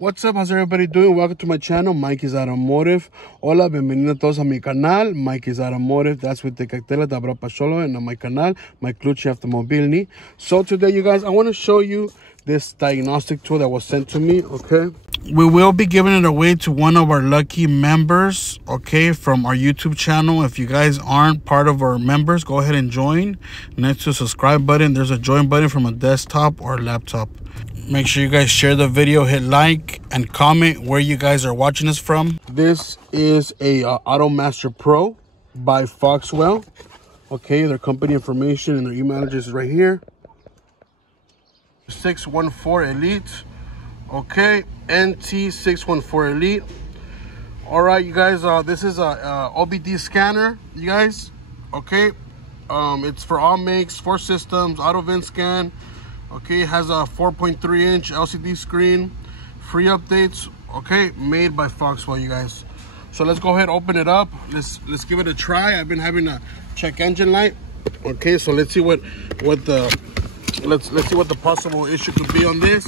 What's up? How's everybody doing? Welcome to my channel, Mikey's Automotive. Hola, bienvenidos todos a mi canal, Mikey's Automotive. That's with the cartela de Abrapa Solo and on my canal, my Kluchi Automobilni. So today, you guys, I want to show you this diagnostic tool that was sent to me, okay? We will be giving it away to one of our lucky members, okay, from our YouTube channel. If you guys aren't part of our members, go ahead and join. Next to the subscribe button, there's a join button from a desktop or laptop. Make sure you guys share the video, hit like, and comment where you guys are watching this from. This is a AutoMaster Pro by Foxwell. Okay, their company information and their email address is right here. 614 Elite. Okay, NT614 Elite. All right, you guys, this is a OBD scanner, you guys. Okay, it's for all makes, 4 systems, auto vent scan. Okay, it has a 4.3-inch LCD screen, free updates. Okay, made by Foxwell, you guys. So let's go ahead, open it up. Let's give it a try. I've been having a check engine light. Okay, so let's see what the possible issue could be on this.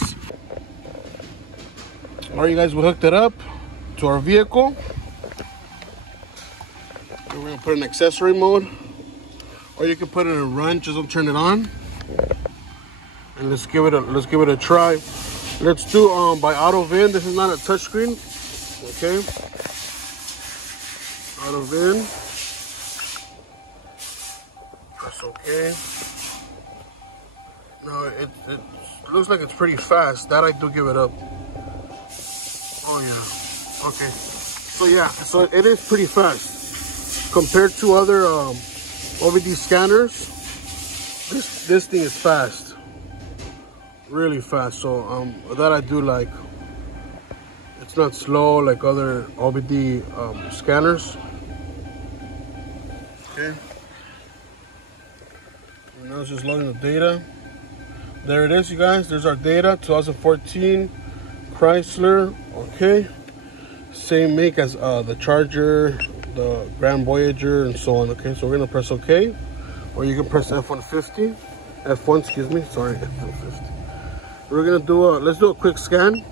All right, you guys, we hooked it up to our vehicle. We're gonna put it in accessory mode, or you can put it in run. Just don't turn it on. And let's give it a try. Let's do by auto VIN. This is not a touchscreen. Okay. Auto VIN. Press OK. No, it looks like it's pretty fast. That I do give it up. Oh yeah. Okay. So yeah, so it is pretty fast compared to other OBD scanners. This thing is fast. Really fast, so that I do like. It's not slow like other OBD scanners. Okay, and now it's just loading the data. There it is, you guys. There's our data. 2014 Chrysler. Okay, same make as the Charger, the Grand Voyager, and so on. Okay, so we're gonna press OK, or you can press F150. F1, excuse me. Sorry, F150. We're gonna do let's do a quick scan.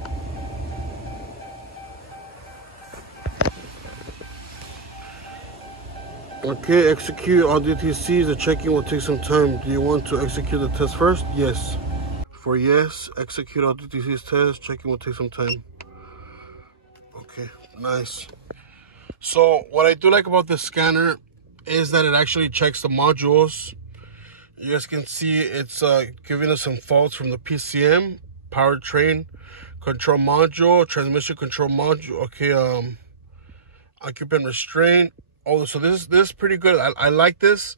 Okay, execute all DTCs. The checking will take some time. Do you want to execute the test first? Yes. For yes, execute all DTCs test. Checking will take some time. Okay, nice. So what I do like about this scanner is that it actually checks the modules. You guys can see it's giving us some faults from the PCM, powertrain control module, transmission control module. Okay, occupant restraint. Oh, so this is pretty good. I like this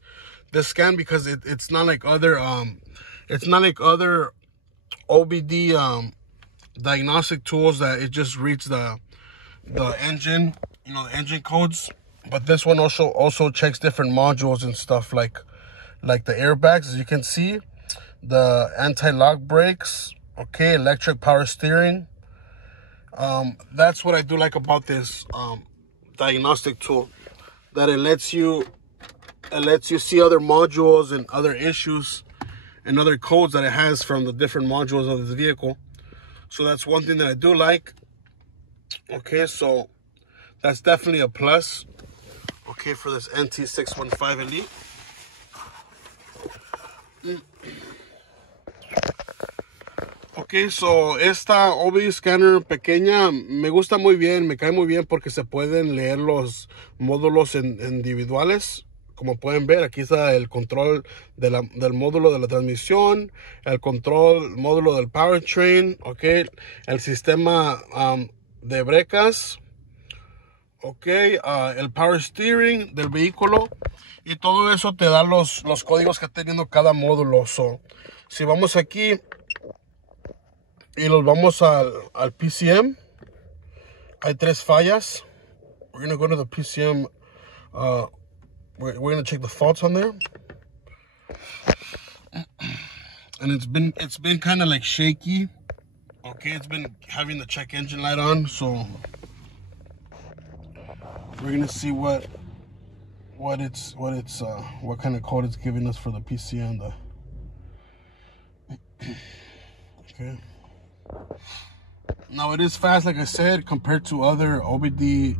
scan because it's not like other OBD diagnostic tools that it just reads the engine, you know, the engine codes. But this one also checks different modules and stuff like the airbags, as you can see, the anti-lock brakes, okay, electric power steering. That's what I do like about this diagnostic tool, that it lets you see other modules and other issues and other codes that it has from the different modules of the vehicle. So that's one thing that I do like. Okay, so that's definitely a plus, okay, for this NT614 Elite. Ok, so esta OBD scanner pequeña me gusta muy bien, me cae muy bien porque se pueden leer los módulos individuales. Como pueden ver, aquí está el control del módulo de la transmisión, el módulo del powertrain, ok, el sistema de brecas, ok, el power steering del vehículo, y todo eso te da los códigos que está teniendo cada módulo. So, si vamos aquí y nos vamos al PCM, hay 3 fallas. We're gonna go to the PCM. We're gonna check the faults on there, and it's been kind of like shaky. Okay, it's been having the check engine light on, so we're gonna see what kind of code it's giving us for the PCM. Okay. Now it is fast, like I said, compared to other OBD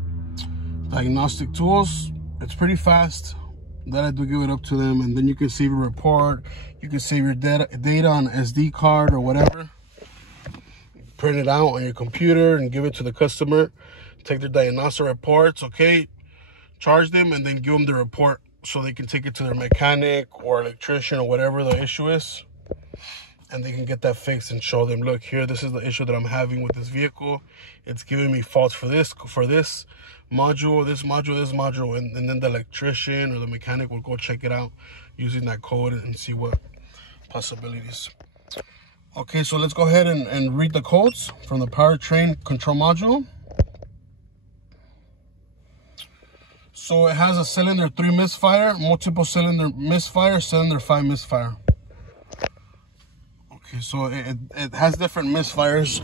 diagnostic tools. It's pretty fast. That I do give it up to them, and then you can save your report. You can save your data on SD card or whatever. Print it out on your computer and give it to the customer. Take their diagnostic reports, okay? Charge them and then give them the report so they can take it to their mechanic or electrician or whatever the issue is. And they can get that fixed and show them, look here, this is the issue that I'm having with this vehicle. It's giving me faults for this module, this module, and then the electrician or the mechanic will go check it out using that code and see what possibilities. Okay, so let's go ahead and read the codes from the powertrain control module. So it has a cylinder 3 misfire, multiple cylinder misfire, cylinder 5 misfire. Okay, so it has different misfires,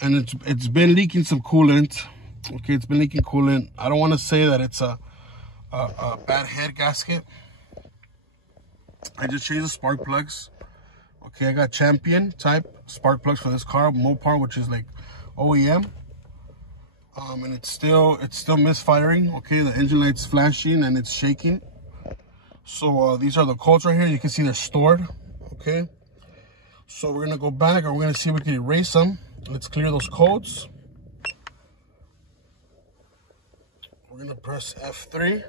and it's been leaking some coolant. Okay, it's been leaking coolant. I don't want to say that it's a bad head gasket. I just changed the spark plugs. Okay, I got Champion type spark plugs for this car, Mopar, which is like OEM. And it's still misfiring. Okay, the engine light's flashing and it's shaking. So these are the codes right here. You can see they're stored. Okay, so we're gonna go back and we're gonna see if we can erase them. Let's clear those codes. We're gonna press F3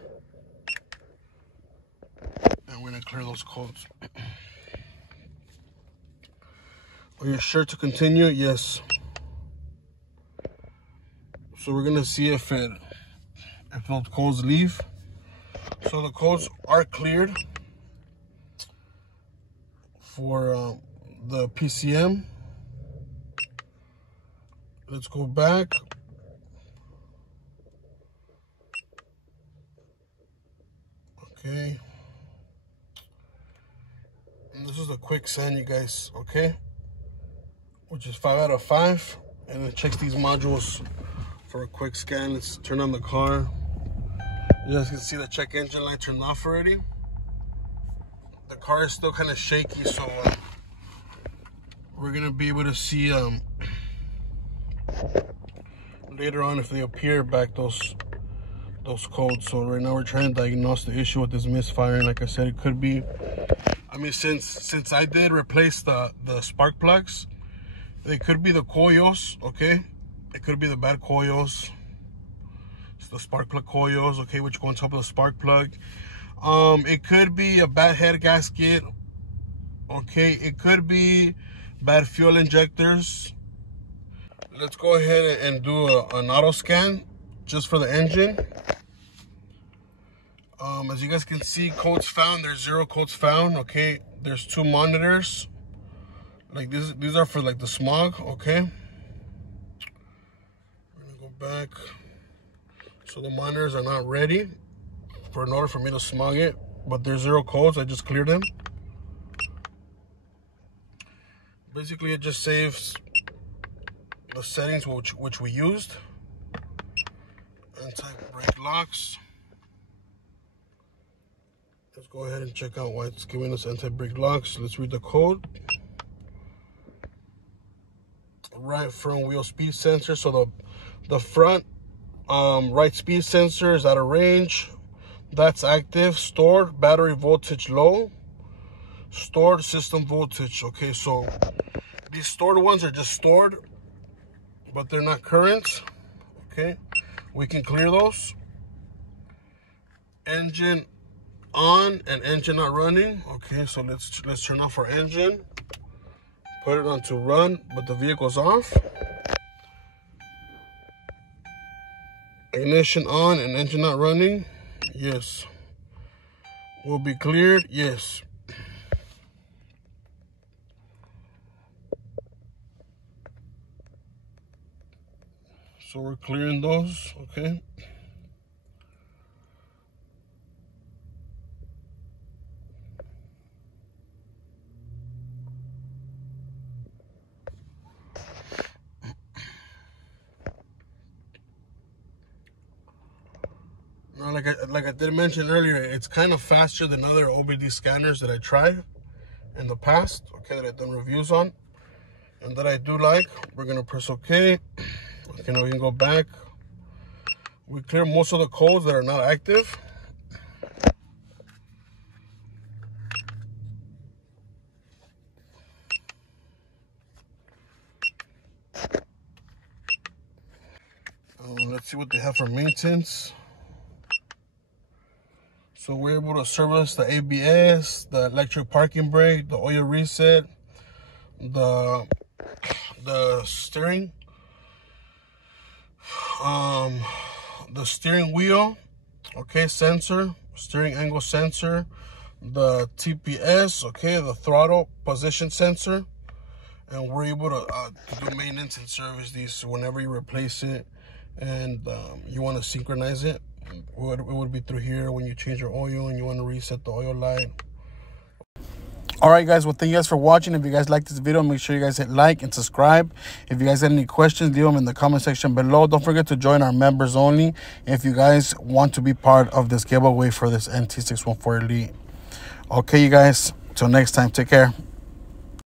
and we're gonna clear those codes. Are you sure to continue? Yes. So we're gonna see if those codes leave. So the codes are cleared for the PCM. Let's go back. Okay. And this is a quick scan, you guys, okay? Which is 5 out of 5. And it checks these modules for a quick scan. Let's turn on the car. You guys can see the check engine light turned off already. The car is still kind of shaky, so we're gonna be able to see later on if they appear back those codes. So right now we're trying to diagnose the issue with this misfiring. Like I said, it could be, I mean, since I did replace the spark plugs, they could be the coils, okay? It could be the bad coils. It's the spark plug coils, okay, which go on top of the spark plug. It could be a bad head gasket, okay? It could be bad fuel injectors. Let's go ahead and do an auto scan just for the engine. As you guys can see, codes found, there's 0 codes found, okay? There's 2 monitors. Like these are for like the smog, okay? We're gonna go back. So the monitors are not ready in order for me to smog it, but there's 0 codes. I just cleared them. Basically, it just saves the settings which we used. Anti-brake locks. Let's go ahead and check out why it's giving us anti-brake locks. Let's read the code. Right front wheel speed sensor. So the front right speed sensor is out of range. That's active. Stored battery voltage low. Stored system voltage. Okay, so these stored ones are just stored, but they're not current. Okay, we can clear those. Engine on and engine not running. Okay, so let's turn off our engine. Put it on to run, but the vehicle's off. Ignition on and engine not running. Yes. Will be cleared. Yes. So we're clearing those, okay? Now, like I did mention earlier, it's kind of faster than other OBD scanners that I tried in the past, okay, that I've done reviews on. and that I do like. We're gonna press OK. Okay, now we can go back. We clear most of the codes that are not active. Let's see what they have for maintenance. So we're able to service the ABS, the electric parking brake, the oil reset, the steering, the steering wheel, okay, sensor, steering angle sensor, the TPS, okay, the throttle position sensor, and we're able to do maintenance and service these whenever you replace it, and you want to synchronize it. It would be through here when you change your oil and you want to reset the oil light. All right, guys. Well, thank you guys for watching. If you guys like this video, make sure you guys hit like and subscribe. If you guys have any questions, leave them in the comment section below. Don't forget to join our members only if you guys want to be part of this giveaway for this NT614 Elite. Okay, you guys. Till next time. Take care.